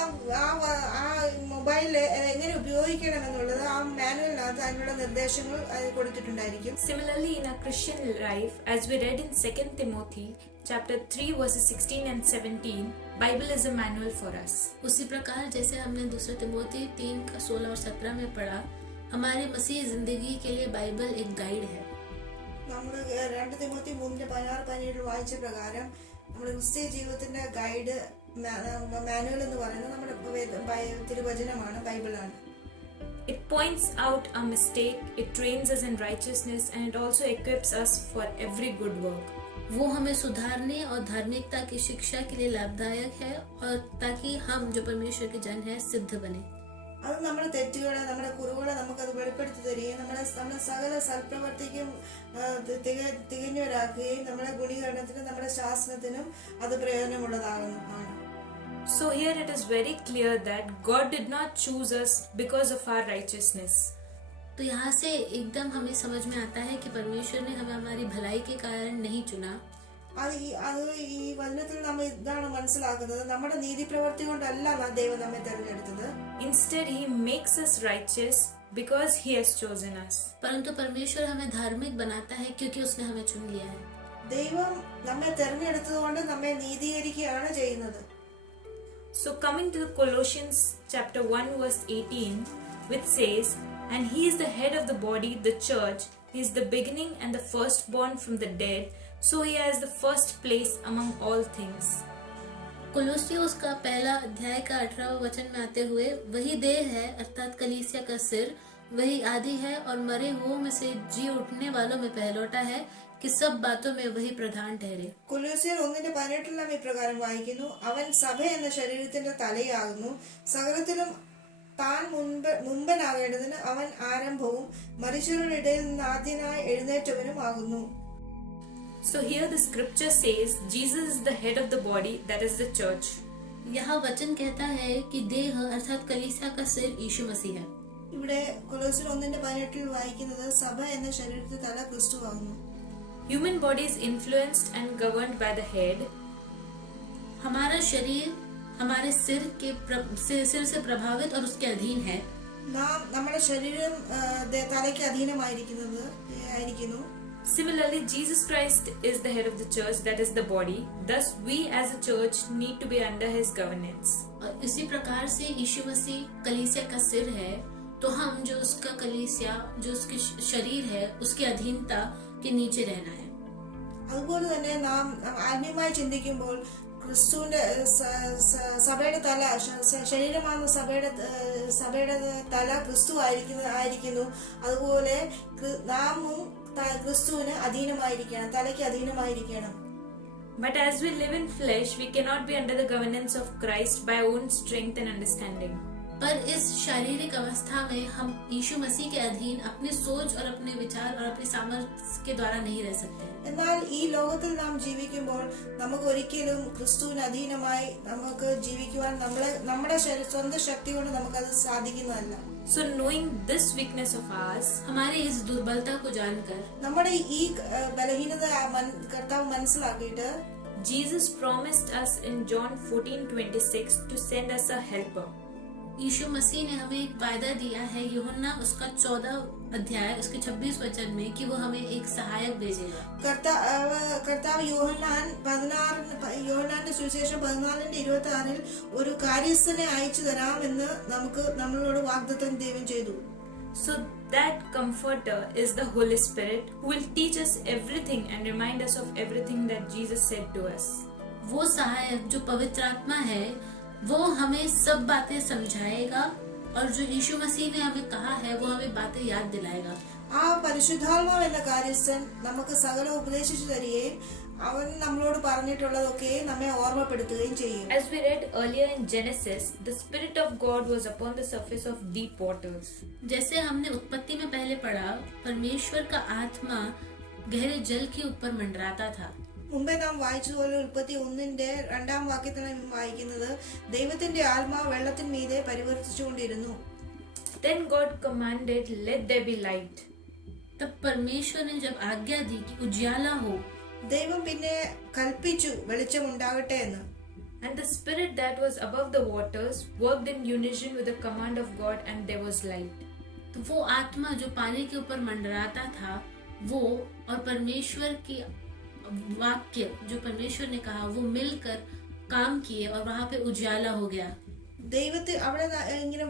മൊബൈൽ എങ്ങനെ ഉപയോഗിക്കണം എന്നുള്ളത് ആ മാനുവലിനകത്ത് അതിനുള്ള നിർദ്ദേശങ്ങൾ കൊടുത്തിട്ടുണ്ടായിരിക്കും. Similarly, in our Christian life, as we read in 2 Timothy chapter 3 verses 16 and 17, Bible is a manual for us. उसी प्रकार जैसे हमने 2 तिमोथी 3 का 16 और 17 में पढ़ा, हमारे मसीह जिंदगी के लिए बाइबल एक गाइड है। നമ്മൾ 2 തിമോത്തി 3:16-17 വായിച്ച പ്രകാരം നമ്മുടെ ക്രിസ്തീയ ജീവിതത്തിന്റെ ഗൈഡ് മാനുവൽ എന്ന് പറയുന്നത് നമ്മുടെ തിരുവചനമാണ്, ബൈബിളാണ്. It points out our mistake, it trains us in righteousness, and it also equips us for every good work. वो हमें सुधारने और धार्मिकता की शिक्षा के लिए लाभदायक है और ताकि हम जो परमेश्वर के जन है सिद्ध बने। അത് നമ്മുടെ തെറ്റുകളെ നമ്മുടെ കുറവുകളെ നമുക്കത് വെളിപ്പെടുത്തി തരികയും നമ്മുടെ സകല സൽപ്രവർത്തിക്കും തികഞ്ഞവരാക്കുകയും നമ്മുടെ ഗുണീകരണത്തിനും നമ്മുടെ ശാസനത്തിനും അത് പ്രയോജനമുള്ളതാകുന്നതാണ്. So here it is very clear that God did not choose us because of our righteousness. तो यहाँ से एकदम हमें समझ में आता है कि परमेश्वर ने हमें हमारी भलाई के कारण नहीं चुना। അത് ഈ വചനത്തിൽ നമ്മൾ ഇതാണ് മനസ്സിലാക്കുന്നത്, നമ്മുടെ നീതി പ്രവൃത്തി കൊണ്ടല്ല ദൈവം നമ്മെ തെരഞ്ഞെടുത്തത്. Instead, He makes us righteous because He has chosen us. परंतु परमेश्वर हमें धार्मिक बनाता है क्योंकि उसने हमें चुन लिया है। ദൈവം നമ്മെ തെരഞ്ഞെടുത്തത് കൊണ്ട് നമ്മെ നീതീകരിക്കുകയാണ് ചെയ്യുന്നത്. So coming to the Colossians chapter 1 verse 18, which says, and He is the head of the body, the church. He is the beginning and the firstborn from the dead, so He has the first place among all things. कोलोसियों का पहला अध्याय का 18वां वचन में आते हुए, वही देह है अर्थात कलीसिया का सिर, वही आदि है और मरे हुओं में से जी उठने वालों में पहलौटा है कि सब बातों में वही प्रधान ठहरे। കൊലോസ്യർ 1:18 നാം ഇപ്രകാരം വായിക്കുന്നു, അവൻ സഭ എന്ന ശരീരത്തിന്റെ തലയാകുന്നു, സകലത്തിലും താൻ മുമ്പനാകേണ്ടതിന് അവൻ ആരംഭവും മരിച്ചവരുടെ ഇടയിൽ നിന്ന് ആദ്യനായി എഴുന്നേറ്റവനും ആകുന്നു. So here the scripture says Jesus is the head of the body, that is the church. यहाँ वचन कहता है कि देह अर्थात कलीसिया का सिर यीशु मसीह है। ഇവിടെ കൊലോസ്യർ 1:18 വായിക്കുന്നത് സഭ എന്ന ശരീരത്തിന്റെ തല ക്രിസ്തു ആകുന്നു. Human body is influenced and governed by the head. हमारा शरीर हमारे सिर से प्रभावित और उसके अधीन है. നമ്മുടെ ശരീരം തലയ്ക്ക് അധീനമായിരിക്കുന്നു. Similarly, Jesus Christ is the head of the church, that is the body. Thus, we as a church need to be under His governance. और इसी प्रकार से यीशु मसीह कलीसिया का सिर है, तो हम जो उसका कलीसिया, जो उसके शरीर है, उसके अधीनता के नीचे रहना है. അതുപോലെ തന്നെ നാം ആത്മീയമായി ചിന്തിക്കുമ്പോൾ ക്രിസ്തുവിന്റെ സഭയുടെ തല, ശരീരമാകുന്ന സഭയുടെ തല ക്രിസ്തു ആയിരിക്കുന്നു. അതുപോലെ നാമും ക്രിസ്തുവിന് അധീനമായിരിക്കണം, തലയ്ക്ക് അധീനമായിരിക്കണം. But as we live in flesh, we cannot be under the governance of Christ by our own strength and understanding. पर इस शारीरिक अवस्था में हम यीशु मसीह के अधीन अपने सोच और अपने विचार और अपने सामर्थ्य के द्वारा नहीं रह सकते. എന്നാൽ ഈ ലോകത്തിൽ നാം ജീവിക്കുമ്പോൾ നമുക്ക് ഒരിക്കലും ക്രിസ്തുവിന് അധീനമായി നമുക്ക് ജീവിക്കുവാൻ നമ്മുടെ സ്വന്തം ശക്തി കൊണ്ട് നമുക്കത് സാധിക്കുന്നതല്ല. So knowing this weakness of ours, हमारे इस दुर्बलता को जानकर, നമ്മുടെ ഈ ബലഹീനത കർത്താവ് മനസ്സിലാക്കിയിട്ട്, Jesus promised us in John 14:26 to send us a helper. यीशु मसीह ने हमें एक वायदा दिया है यूहन्ना उसका 14 अध्याय उसके 26 वचन में कि वो हमें एक सहायक भेजेगा. കർത്താവ് യോഹന്നാന്റെ സുവിശേഷം 14:26 ഒരു കാര്യസ്ഥനെ അയച്ചു തരാമെന്ന് നമ്മളോട് വാഗ്ദത്തം ദൈവം ചെയ്തു. So that comforter is the Holy Spirit who will teach us everything and remind us of everything that Jesus said to us. वो सहायक जो पवित्र आत्मा है वो हमें सब बातें समझाएगा और जो यीशु मसीह ने हमें कहा है वो हमें बातें याद दिलाएगा. ആ പരിശുദ്ധാത്മാവ് എന്ന കാര്യസ്ഥൻ നമുക്ക് സകല ഉപദേശിച്ചു തരികയും അവൻ നമ്മളോട് പറഞ്ഞിട്ടുള്ളതൊക്കെ നമ്മെ ഓർമ്മപ്പെടുത്തുകയും ചെയ്യും. As we read earlier in Genesis, the Spirit of God was upon the surface of deep waters. जैसे हमने उत्पत्ति में पहले पढ़ा, परमेश्वर का आत्मा गहरे जल के ऊपर मंडराता था. മുമ്പേ നാം വായിച്ചതുപോലെ ഉൽപ്പത്തി 1:2 വാക്യത്തിലാണ് വായിക്കുന്നത്, ദൈവത്തിന്റെ ആത്മാവ് വെള്ളത്തിന്മീതെ പരിവർത്തിച്ചുകൊണ്ടിരുന്നു. Then God commanded, let there be light. तब परमेश्वर ने जब आज्ञा दी कि उजियाला हो, ദൈവം പിന്നെ കൽപ്പിച്ചു വെളിച്ചമുണ്ടാകട്ടെ എന്ന്. And the spirit that was above the waters worked in unison with the command of God, and there was light. तो वो आत्मा जो पानी के ऊपर मंडराता था, वो और परमेश्वर की वाक्य जो परमेश्वर ने कहा वो मिलकर काम किए और वहाँ पे उजाला हो गया. ദൈവത്തിൽ അവിടെ ഇങ്ങനെ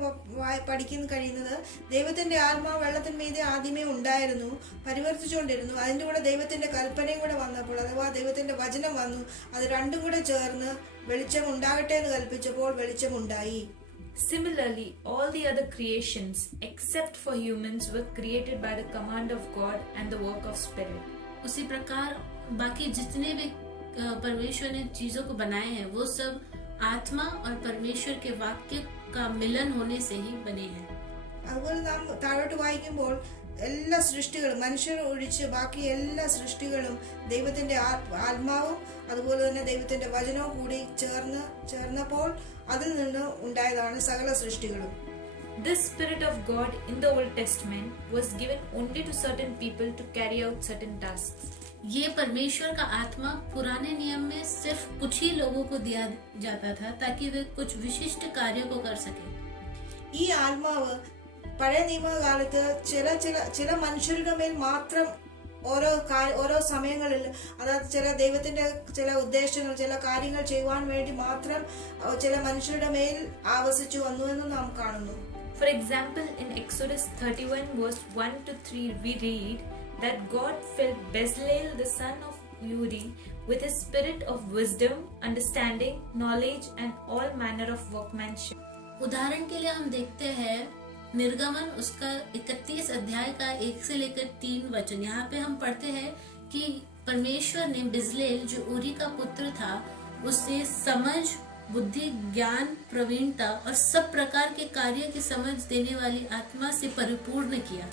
പഠിക്കാൻ കഴിയുന്നത്, ദൈവത്തിന്റെ ആത്മാവ് വെള്ളത്തിന്മീതെ ആദ്യമേ ഉണ്ടായിരുന്നു, പരിവർത്തിച്ചുകൊണ്ടിരുന്നു. അതിന്റെ കൂടെ ദൈവത്തിന്റെ കൽപ്പനയും കൂടെ വന്നപ്പോൾ, അഥവാ ദൈവത്തിന്റെ വചനം വന്നു, അത് രണ്ടും കൂടെ ചേർന്ന് വെളിച്ചം ഉണ്ടാകട്ടെ എന്ന് കൽപ്പിച്ചപ്പോൾ വെളിച്ചമുണ്ടായി. Similarly, all the other creations except for humans were created by the command of God and the work of Spirit. उसी प्रकार बाकी जितने भी परमेश्वर ने चीजों को बनाए हैं वो सब आत्मा और परमेश्वर के वाक्य का मिलन होने से ही बने हैं. അതുപോലെ നാം താഴോട്ട് വായിക്കുമ്പോൾ എല്ലാ സൃഷ്ടികളും, മനുഷ്യർ ഒഴിച്ച് ബാക്കി എല്ലാ സൃഷ്ടികളും ദൈവത്തിന്റെ ആത്മാവും അതുപോലെ തന്നെ ദൈവത്തിന്റെ വചനവും കൂടി ചേർന്നപ്പോൾ അതിൽ നിന്ന് ഉണ്ടായതാണ് സകല സൃഷ്ടികളും. This Spirit of God in the Old Testament was given only to certain people to carry out certain tasks. ये परमेश्वर का आत्मा पुराने नियम में सिर्फ कुछ ही लोगों को दिया जाता था ताकि वे कुछ विशिष्ट कार्यों को कर सके. ഈ ആത്മാവ് പഴയ നിയമകാലത്ത് ചില മനുഷ്യരുടെ മേൽ മാത്രം ഓരോ സമയങ്ങളിൽ, അതായത് ചില ദൈവത്തിന്റെ ചില ഉദ്ദേശങ്ങൾ, ചില കാര്യങ്ങൾ ചെയ്യുവാൻ വേണ്ടി മാത്രം ചില മനുഷ്യരുടെ മേൽ ആവസിച്ചു വന്നു എന്ന് നാം കാണുന്നു. For example, in Exodus 31 verse 1-3 we read that God filled Bezalel the son of Uri with his spirit of wisdom, understanding, knowledge and all manner of workmanship. उदाहरण के लिए हम देखते हैं निर्गमन उसका 31 अध्याय का 1 से लेकर 3 वचन। यहाँ पे हम पढ़ते हैं कि परमेश्वर ने बिजलेल जो उरी का पुत्र था उसे समझ, बुद्धि, ज्ञान, प्रवीणता और सब प्रकार के कार्य की समझ देने वाली आत्मा से परिपूर्ण किया।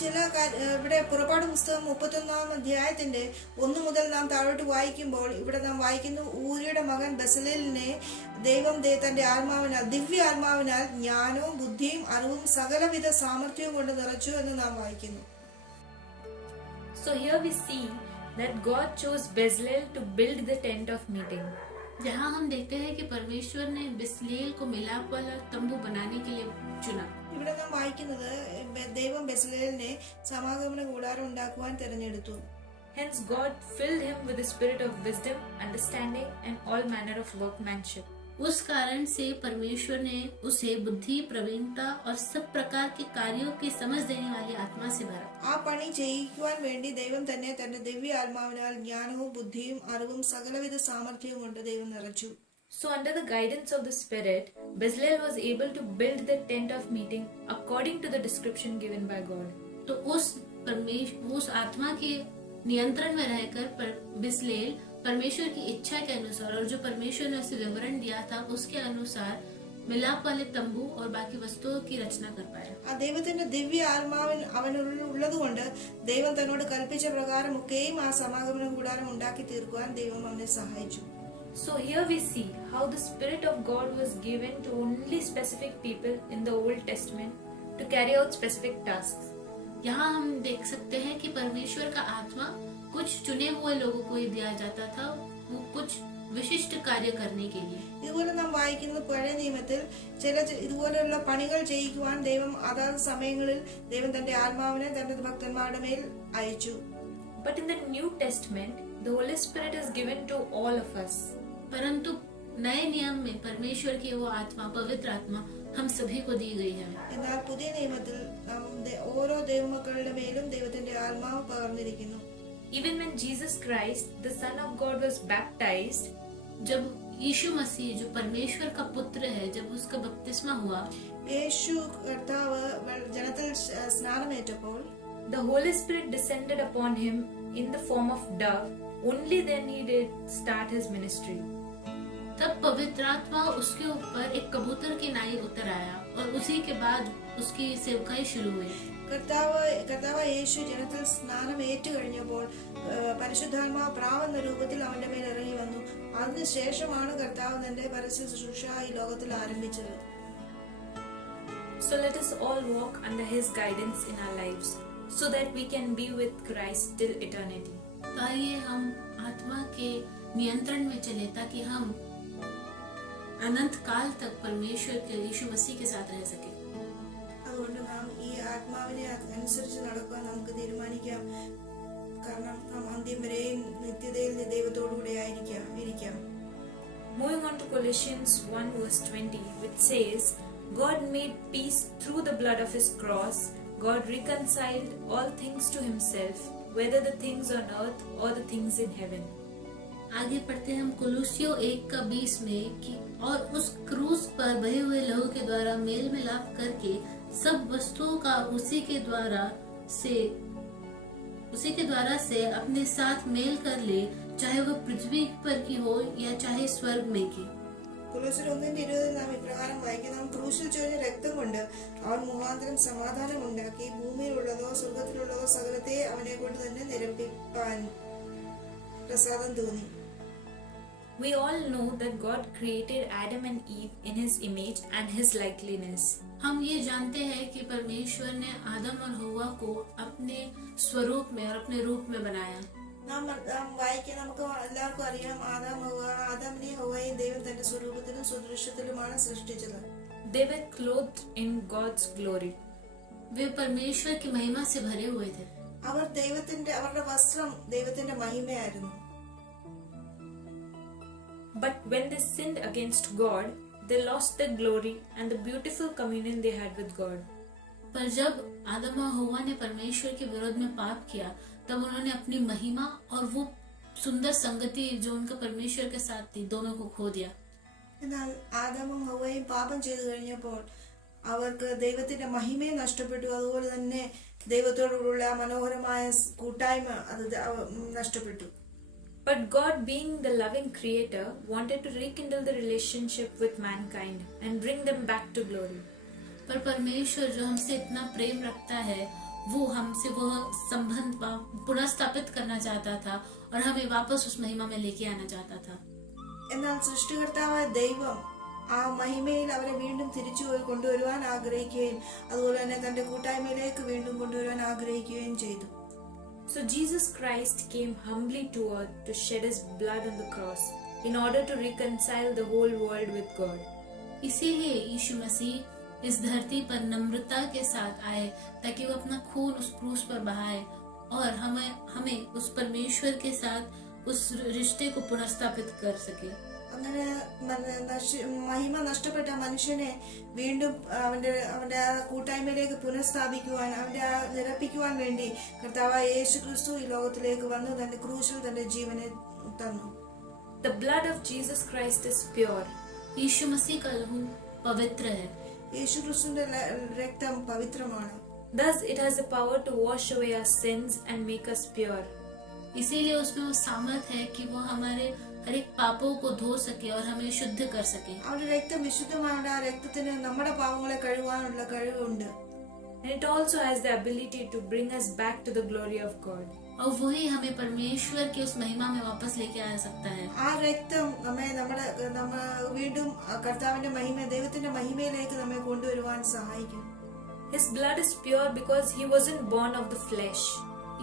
ഇവിടെ പുറപ്പാട് പുസ്തകം 31 അധ്യായത്തിന്റെ 1 മുതൽ നാം താഴോട്ട് വായിക്കുമ്പോൾ ഇവിടെ നാം വായിക്കുന്നു, ഊരിയുടെ മകൻ ബസലേലിനെ ദൈവം തന്റെ ആത്മാവിനാൽ, ദിവ്യ ആത്മാവിനാൽ ജ്ഞാനവും ബുദ്ധിയും അറിവും സകലവിധ സാമർഥ്യവും കൊണ്ട് നിറച്ചു എന്ന് നാം വായിക്കുന്നു. So here we see that God chose Bezalel to build the tent of meeting. जहाँ हम देखते हैं कि परमेश्वर ने बिस्लेल को मिलाप वाला तंबू बनाने के लिए चुना। ഇവിടെ നാം വായിക്കുന്നത് ദൈവം ബസലേലിനെ സമാഗമന കൂടാരം ഉണ്ടാക്കുവാൻ തിരഞ്ഞെടുത്തു. Hence God filled him with the spirit of wisdom, understanding and all manner of workmanship. उस कारण से परमेश्वर ने उसे बुद्धि, प्रवीणता और सब प्रकार के कार्यों की समझ देने वाली आत्मा से भरा। ആ പണി ചെയ്യിക്കുവാൻ വേണ്ടി ദൈവം തന്നെ തന്റെ ദിവ്യ ആത്മാവിനാൽ ജ്ഞാനവും ബുദ്ധിയും അറിവും സകലവിധ സാമർഥ്യവും കൊണ്ട് ദൈവം നിറച്ചു. So under the guidance of the Spirit, Bezalel was able to build the tent of meeting according to the description given by God. तो उस आत्मा के नियंत्रण में रहकर बिस्लेल परमेश्वर की इच्छा के अनुसार और जो परमेश्वर ने उसे विवरण दिया था उसके अनुसार मिलाप वाले तंबू और बाकी वस्तुओं की रचना कर पाया. ആ ദൈവത്തിന്റെ ദിവ്യ ആത്മാവിൻ അവനുള്ളതുകൊണ്ട് ദൈവം തന്നോട് കൽപ്പിച്ച പ്രകാരം ഒക്കെയും ആ സമാഗമന കൂടാരം ഉണ്ടാക്കി തീർക്കുവാൻ ദൈവം അവനെ സഹായിച്ചു. So here we see how the Spirit of God was given to only specific people in the Old Testament to carry out specific tasks. यहाँ हम देख सकते हैं कि परमेश्वर का आत्मा कुछ चुने हुए लोगों को ही दिया जाता था, वो कुछ विशिष्ट कार्य करने के लिए. ഇതുപോലെ നാം വായിക്കുന്നത് പഴയ നിയമത്തിൽ ചില ഇതുപോലെയുള്ള പണികൾ ചെയ്യിക്കുവാൻ ദൈവം അതാത് സമയങ്ങളിൽ ദൈവം തന്റെ ആത്മാവിനെ തന്റെ ഭക്തന്മാരുടെ മേൽ അയച്ചു. But in the New Testament, the Holy Spirit is given to all of us. परंतु नए नियम में परमेश्वर की वो आत्मा, पवित्र आत्मा हम सभी को दी गई है. എന്നാൽ പുതിയ നിയമത്തിൽ ഓരോ ദൈവമക്കളുടെ മേലും ദൈവത്തിന്റെ ആത്മാവ് പകർന്നിരിക്കുന്നു. Even when Jesus Christ, the Son of God, was baptized, जब यीशु मसीह जो परमेश्वर का पुत्र है, जब उसका बपतिस्मा हुआ, യേശു കർത്താവ് ജനത്തിൽ സ്നാനമേറ്റപ്പോൾ the Holy Spirit descended upon him in the form of dove. Only then he did start his ministry. तब पवित्र आत्मा उसके ऊपर एक कबूतर की नाई उतर आया और उसी के बाद उसकी सेवकाई शुरू हुई. കർത്താവ് യേശു ജനത്തിൽ സ്നാനം ഏറ്റു കഴിഞ്ഞപ്പോൾ പരിശുദ്ധാത്മാവ് പ്രാവെന്ന രൂപത്തിൽ അവന്റെ മേൽ ഇറങ്ങി വന്നു. അതിനുശേഷമാണ് കർത്താവ് തന്റെ പരസ്യ ശുശ്രൂഷ ഈ ലോകത്തിൽ ആരംഭിച്ചത്. So let us all walk under his guidance in our lives so that we can be with Christ till eternity. तो आइए हम आत्मा के नियंत्रण में चले ताकि हम अनंत काल तक परमेश्वर के यीशु मसीह के साथ रह सके. അതുകൊണ്ട് നാം ഈ ആത്മാവിനെ അനുസരിച്ച് നടക്കാൻ നമുക്ക് തീരുമാനിക്കാം. കാരണം നാം അന്ത്യം വരെയും നിത്യതയിൽ ദൈവത്തോടുകൂടെ ഇരിക്കാം. Moving on to Colossians 1 verse 20, which says, God made peace through the blood of his cross. God reconciled all things to himself, whether the things on earth or the things in heaven. आगे पढ़ते हैं हम कुलुसियों 1:20 में कि और उस क्रूस पर बहे हुए लहू के द्वारा मेल मिलाप करके सब वस्तुओं का उसी के द्वारा से अपने साथ मेल कर ले, चाहे वह पृथ्वी पर की हो या चाहे स्वर्ग में की. കൊലോസ്യർ 1:20 നാം ഇപ്രകാരം വായിക്കുന്നു, നാം ക്രൂശിൽ ചൊരിഞ്ഞ രക്തം കൊണ്ട് അവൻ മുഖാന്തരം സമാധാനം ഉണ്ടാക്കി ഭൂമിയിലുള്ളതോ സ്വർഗത്തിലുള്ളതോ സകലത്തെ അവനെ കൊണ്ട് തന്നെ നിരപ്പിപ്പാൻ പ്രസാദം തോന്നി. We all know that God created Adam and Eve in his image and his likeness. हम ये जानते हैं कि परमेश्वर ने आदम और हव्वा को अपने स्वरूप में और अपने रूप में बनाया. നാം വായിക്കാൻ നമുക്ക് എല്ലാവർക്കും അറിയാം, ആദാമിനെയും ഹവ്വയെയും ദൈവം തന്റെ സ്വരൂപത്തിലും സുദൃശ്യത്തിലുമാണ് സൃഷ്ടിച്ചത്. They were clothed in God's glory. वे परमेश्वर की महिमा से भरे हुए थे. അവരുടെ വസ്ത്രം ദൈവത്തിന്റെ മഹിമയായിരുന്നു. But when they sinned against God, they lost their glory and the beautiful communion they had with God. पर जब आदम और हव्वा ने परमेश्वर के विरोध में पाप किया, तब उन्होंने अपनी महिमा और वो सुंदर संगति जो उनका परमेश्वर के साथ थी, दोनों को खो दिया. എന്നാൽ ആദമും ഹവ്വയും പാപം ചെയ്തു കഴിഞ്ഞപ്പോൾ അവർക്ക് ദൈവത്തിന്റെ മഹിമയെ നഷ്ടപ്പെട്ടു. അതുപോലെ തന്നെ ദൈവത്തോടുള്ള ആ മനോഹരമായ കൂട്ടായ്മ അത് നഷ്ടപ്പെട്ടു. But God, being the loving creator, wanted to rekindle the relationship with mankind and bring them back to glory. पर परमेश्वर जो हमसे इतना प्रेम रखता है, वो हमसे वह संबंध पुनर्स्थापित करना चाहता था और हमें वापस उस महिमा में लेके आना चाहता था. എന്നാൽ സൃഷ്ടികർത്താവായ ദൈവം ആ മഹിമയിൽ അവരെ വീണ്ടും തിരിച്ചു കൊണ്ടുവരുവാൻ ആഗ്രഹിക്കുകയും അതുപോലെ തന്നെ തന്റെ കൂട്ടായ്മയിലേക്ക് വീണ്ടും കൊണ്ടുവരുവാൻ ആഗ്രഹിക്കുകയും ചെയ്തു. So Jesus Christ came humbly to earth to shed his blood on the cross in order to reconcile the whole world with God. इसीलिए यीशु मसीह इस धरती पर नम्रता के साथ आए ताकि वो अपना खून उस क्रूस पर बहाए और हमें उस परमेश्वर के साथ उस रिश्ते को पुनर्स्थापित कर सके. അങ്ങനെ മഹിമ നഷ്ടപ്പെട്ട മനുഷ്യനെ വീണ്ടും അവന്റെ ആ കൂട്ടായ്മയിലേക്ക് പുനഃസ്ഥാപിക്കുവാൻ അവന്റെ നിരപ്പിക്കുവാൻ വേണ്ടി കർത്താവായ യേശു ക്രിസ്തു ഈ ലോകത്തിലേക്ക് വന്നു തന്റെ ക്രൂശിൽ തന്റെ ജീവനെ തന്നു. The blood of Jesus Christ is pure. यीशु मसीह का लहू पवित्र है. യേശു ക്രിസ്തുവിന്റെ രക്തം പവിത്രമാണ്. Thus it has the power to wash away our sins and make us pure. इसीलिए उसमें वो सामर्थ है कि वो हमारे हर एक पापों को धो सके और हमें शुद्ध कर सके. അവരുടെ രക്തം വിശുദ്ധമാണ്. ആ രക്തത്തിന് നമ്മുടെ പാപങ്ങളെ കഴുകാനുള്ള കഴിവുണ്ട്. And it also has the ability to bring us back to the glory of God. और वही हमें परमेश्वर की उस महिमा में वापस लेके आ सकता है. ആ രക്തം നമ്മ വീണ്ടും കർത്താവിന്റെ മഹിമ ദൈവത്തിന്റെ മഹിമയിലേക്ക് നമ്മെ കൊണ്ടുവരുവാൻ സഹായിക്കും. His blood is pure because he wasn't born of the flesh.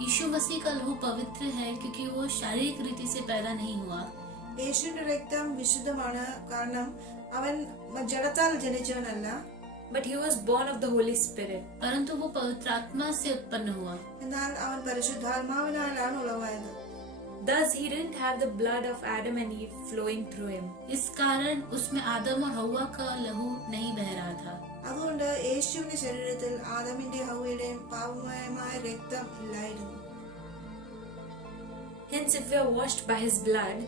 यीशु मसीह का लहू पवित्र है क्योंकि वो शारीरिक रीति से पैदा नहीं हुआ. യേശുവിന്റെ രക്തം വിശുദ്ധമാണ് കാരണം അവൻ ജഡത്താൽ ജനിച്ചവനല്ല. But he was born of the Holy Spirit. परंतु वो पवित्र आत्मा से उत्पन्न हुआ. എന്നാൽ അവൻ പരിശുദ്ധാത്മാവിനാലാണ് ഉളവായത്. Thus he didn't have the blood of Adam and Eve flowing through him. इस कारण उसमें आदम और हव्वा का लहू नहीं बह रहा था. അതുകൊണ്ട് യേശുവിന്റെ ശരീരത്തിൽ ആദമിന്റെ ഹവ്വയുടെയും പാപമയമായ രക്തം ഇല്ലായിരുന്നു. Hence, if we are washed by his blood,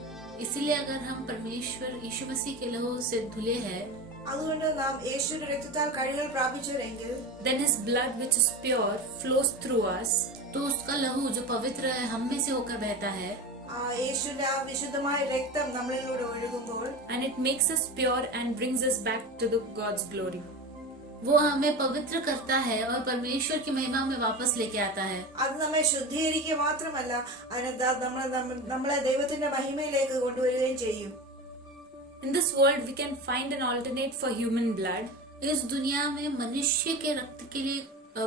इसीलिए अगर हम परमेश्वर यीशु मसीह के लहू से धुले हैं, അതുകൊണ്ട് നാം യേശുവിന്റെ രക്തത്താൽ കഴുകൽ പ്രാപിച്ചവരെങ്കിൽ then his blood, which is pure, flows through us. तो उसका लहू जो पवित्र है हम में से होकर बहता है. ആ യേശുവിന്റെ ആ വിശുദ്ധമായ രക്തം നമ്മളിലൂടെ ഒഴുകുമ്പോൾ And it makes us pure and brings us back to the God's glory. वो हमें पवित्र करता है और परमेश्वर की महिमा में वापस लेके आता है. അത് നമ്മെ ശുദ്ധീകരിക്കുക മാത്രമല്ല നമ്മളെ ദൈവത്തിന്റെ മഹിമയിലേക്ക് കൊണ്ടുവരികയും ചെയ്യും. In this world, we can find an alternate for human blood. इस दुनिया में मनुष्य के रक्त के लिए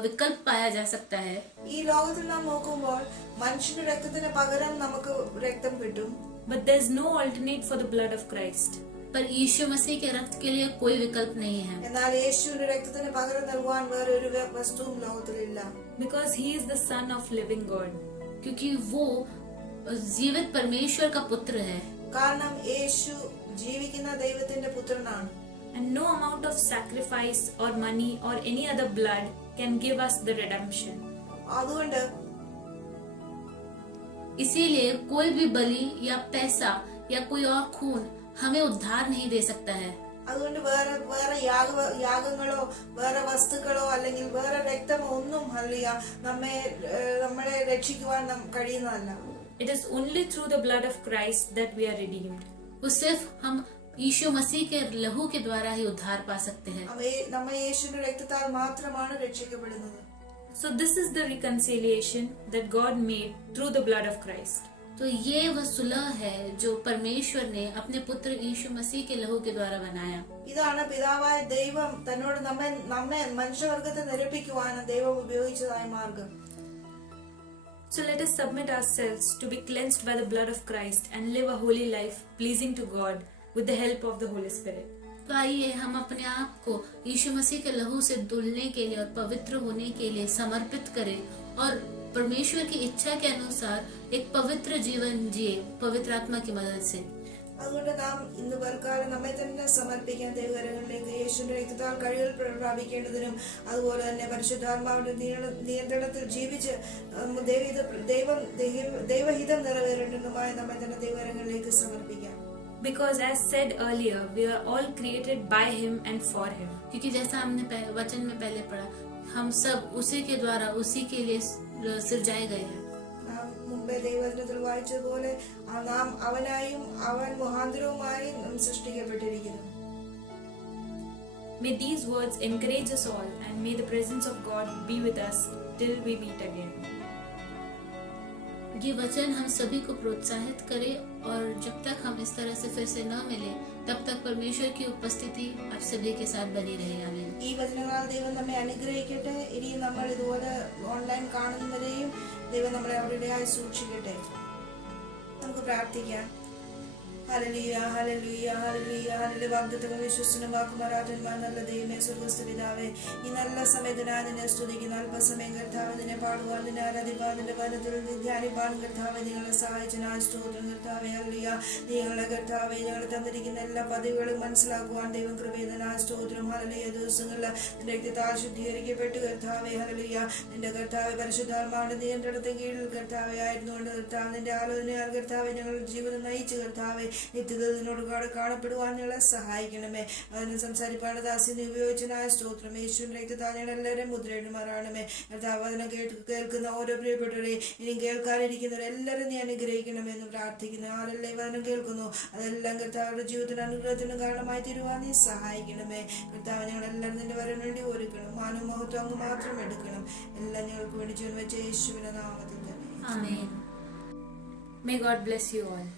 विकल्प पाया जा सकता है. ഈ ലോകത്തിൽ നാം നോക്കുമ്പോൾ മനുഷ്യന്റെ രക്തത്തിന് പകരം നമുക്ക് രക്തം കിട്ടും. But there's no alternate for the blood of Christ. पर यीशु मसीह के रक्त के लिए कोई विकल्प नहीं है. എന്നാൽ യേശുവിന്റെ രക്തത്തിന് പകരം നൽകുവാൻ വേറെ ഒരു വസ്തുവും ലോകത്തിലില്ല. Because he is the son of living God. क्योंकि वो जीवित परमेश्वर का पुत्र है. കാരണം യേശു ജീവിക്കുന്ന ദൈവത്തിന്റെ പുത്രനാണ്. And no amount of sacrifice or money or any other blood can give us the redemption. അതുകൊണ്ട് इसीलिए कोई भी बलि या पैसा या कोई और खून हमें उद्धार नहीं दे सकता है. അതുകൊണ്ട് വേറെ യാഗങ്ങളോ വേറെ വസ്തുക്കളോ അല്ലെങ്കിൽ വേറെ രക്തമോ ഒന്നും നമ്മളെ രക്ഷിക്കുവാൻ കഴിയുന്നതല്ല. It is only through the blood of Christ that we are redeemed. वो सिर्फ हम यीशु मसीह के लहू के द्वारा ही उद्धार पा सकते हैं. നമ്മൾ യേശുവിന്റെ രക്തത്താൽ മാത്രമാണ് രക്ഷിക്കപ്പെടുന്നത്. So this is the reconciliation that God made through the blood of Christ. तो ये वह सुलह है जो परमेश्वर ने अपने पुत्र यीशु मसीह के लहू के द्वारा बनाया. ഇതാണ് പിതാവായ ദൈവം തന്നോട് നമ്മെ മനുഷ്യവർഗത്തെ നിരപ്പിക്കുവാൻ ദൈവം ഉപയോഗിച്ചതായ മാർഗം. So let us submit ourselves to be cleansed by the blood of Christ and live a holy life pleasing to God with the help of the Holy Spirit. तो आइए हम अपने आप को यीशु मसीह के लहू से धुलने के लिए और पवित्र होने के लिए समर्पित करें और परमेश्वर की इच्छा के अनुसार एक पवित्र जीवन जिए पवित्र आत्मा की मदद से. അതുകൊണ്ട് നാം ഇന്ന് പൽക്കാലം നമ്മെ തന്നെ സമർപ്പിക്കാൻ ദൈവകരങ്ങളിലേക്ക് യേശുവിന്റെ രക്തത്താൽ കഴുകൽ പ്രാപിക്കേണ്ടതിനും അതുപോലെ തന്നെ പരിശുദ്ധാത്മാവിന്റെ നിയന്ത്രണത്തിൽ ജീവിച്ച് ദൈവഹിതം നിറവേറേണ്ടതുമായ നമ്മെ തന്നെ ദൈവകരങ്ങളിലേക്ക് സമർപ്പിക്കാം. Because as said earlier, we are all created by Him and for Him. क्योंकि जैसा हमने वचन में पहले पढ़ा, हम सब उसी के द्वारा उसी के लिए सिरजाए गए हैं. നാം മുമ്പേ ദൈവവചനത്തിൽ വായിച്ചതുപോലെ നാം അവനായും അവൻ മുഖാന്തരവുമായി നാം സൃഷ്ടിക്കപ്പെട്ടിരിക്കുന്നു. May these words encourage us all, and may the presence of God be with us till we meet again. ये वचन हम सभी को प्रोत्साहित करे, और जब तक हम इस तरह से फिर से न मिले तब तक परमेश्वर की उपस्थिति आप सभी के साथ बनी रहे. आमीन. ഈ വചനങ്ങളാൽ ദൈവം നമ്മെ അനുഗ്രഹിക്കട്ടെ. ഇനിയും നമ്മൾ ഇതുപോലെ ഓൺലൈൻ കാണുന്നവരെയും ദൈവം നമ്മളെ അവിടെയായി സൂക്ഷിക്കട്ടെ. നമുക്ക് പ്രാർത്ഥിക്കാം. ഹല്ലേലൂയ, ഹല്ലേലൂയ, ഹല്ലേലൂയ, ഹല്ലേലൂയ. വാഗ്ദത്തങ്ങൾ വിശ്വസിച്ചും വാക്കുമാറാത്തന്മാർ നല്ല ദൈവമേ, സ്വർഗ്ഗസ്ഥ പിതാവേ, ഈ നല്ല സമയത്തിനായി നിന്നെ സ്തുതിക്കുന്നു. അല്പസമയം കർത്താവ് നിന്നെ പാടുവാൻ, നിന്നെ ആരാധിപ്പാൻ, നിന്റെ വചനത്തിൽ ധ്യാനിപ്പാൻ കർത്താവെ നിങ്ങളെ സഹായിച്ചതിനായ സ്തോത്രം കർത്താവേ. ഹല്ലേലൂയ. നിങ്ങളെ കർത്താവെ ഞങ്ങൾ തന്നിരിക്കുന്ന എല്ലാ പദവികളും മനസ്സിലാക്കുവാൻ ദൈവം കൃപേതനായ സ്തോത്രം. ഹല്ലേലൂയ. ദിവസങ്ങളിൽ നിന്റെ രക്തത്താൽ ശുദ്ധീകരിക്കപ്പെട്ട് കർത്താവേ, ഹല്ലേലൂയ, നിന്റെ കർത്താവെ പരിശുദ്ധാത്മാവിന്റെ നിയന്ത്രണത്തിന് കീഴിൽ കർത്താവെ ആയിരുന്നുകൊണ്ട് കർത്താവ് നിന്റെ ആലോചനയാൽ കർത്താവെ ഞങ്ങളുടെ ജീവിതം നയിച്ച് കർത്താവെ നിത്യത നിന്നോട് കാണപ്പെടുവാൻ ഞങ്ങളെ സഹായിക്കണമേ. അതിന് സംസാരിപ്പാണ് ദാസിനെ ഉപയോഗിച്ചതിനായ സ്തോത്രം. യേശുവിന്റെ രക്തത്താൽ ഞങ്ങൾ എല്ലാവരും മുദ്രയിടുമാറാണമേ. കർത്താവ് അതിനെ കേൾക്കുന്ന ഓരോ പ്രിയപ്പെട്ടവരെ ഇനിയും കേൾക്കാനിരിക്കുന്നവരെല്ലാവരും നീ അനുഗ്രഹിക്കണമെന്ന് പ്രാർത്ഥിക്കുന്നു. ആരെല്ലാം വചനം കേൾക്കുന്നു അതെല്ലാം കർത്താവുടെ ജീവിതത്തിന് അനുഗ്രഹത്തിനും കാരണമായി തീരുവാൻ നീ സഹായിക്കണമേ. കർത്താവ് ഞങ്ങളെല്ലാവരും നിന്റെ വരാൻ വേണ്ടി ഒരുക്കണം. മാനവും മഹത്വം അങ്ങ് മാത്രം എടുക്കണം. എല്ലാം ഞങ്ങൾക്ക് വേണ്ടി ജീവൻ വെച്ച യേശുവിന്റെ നാമത്തിൽ തന്നെ. ആമേൻ. May God bless you all.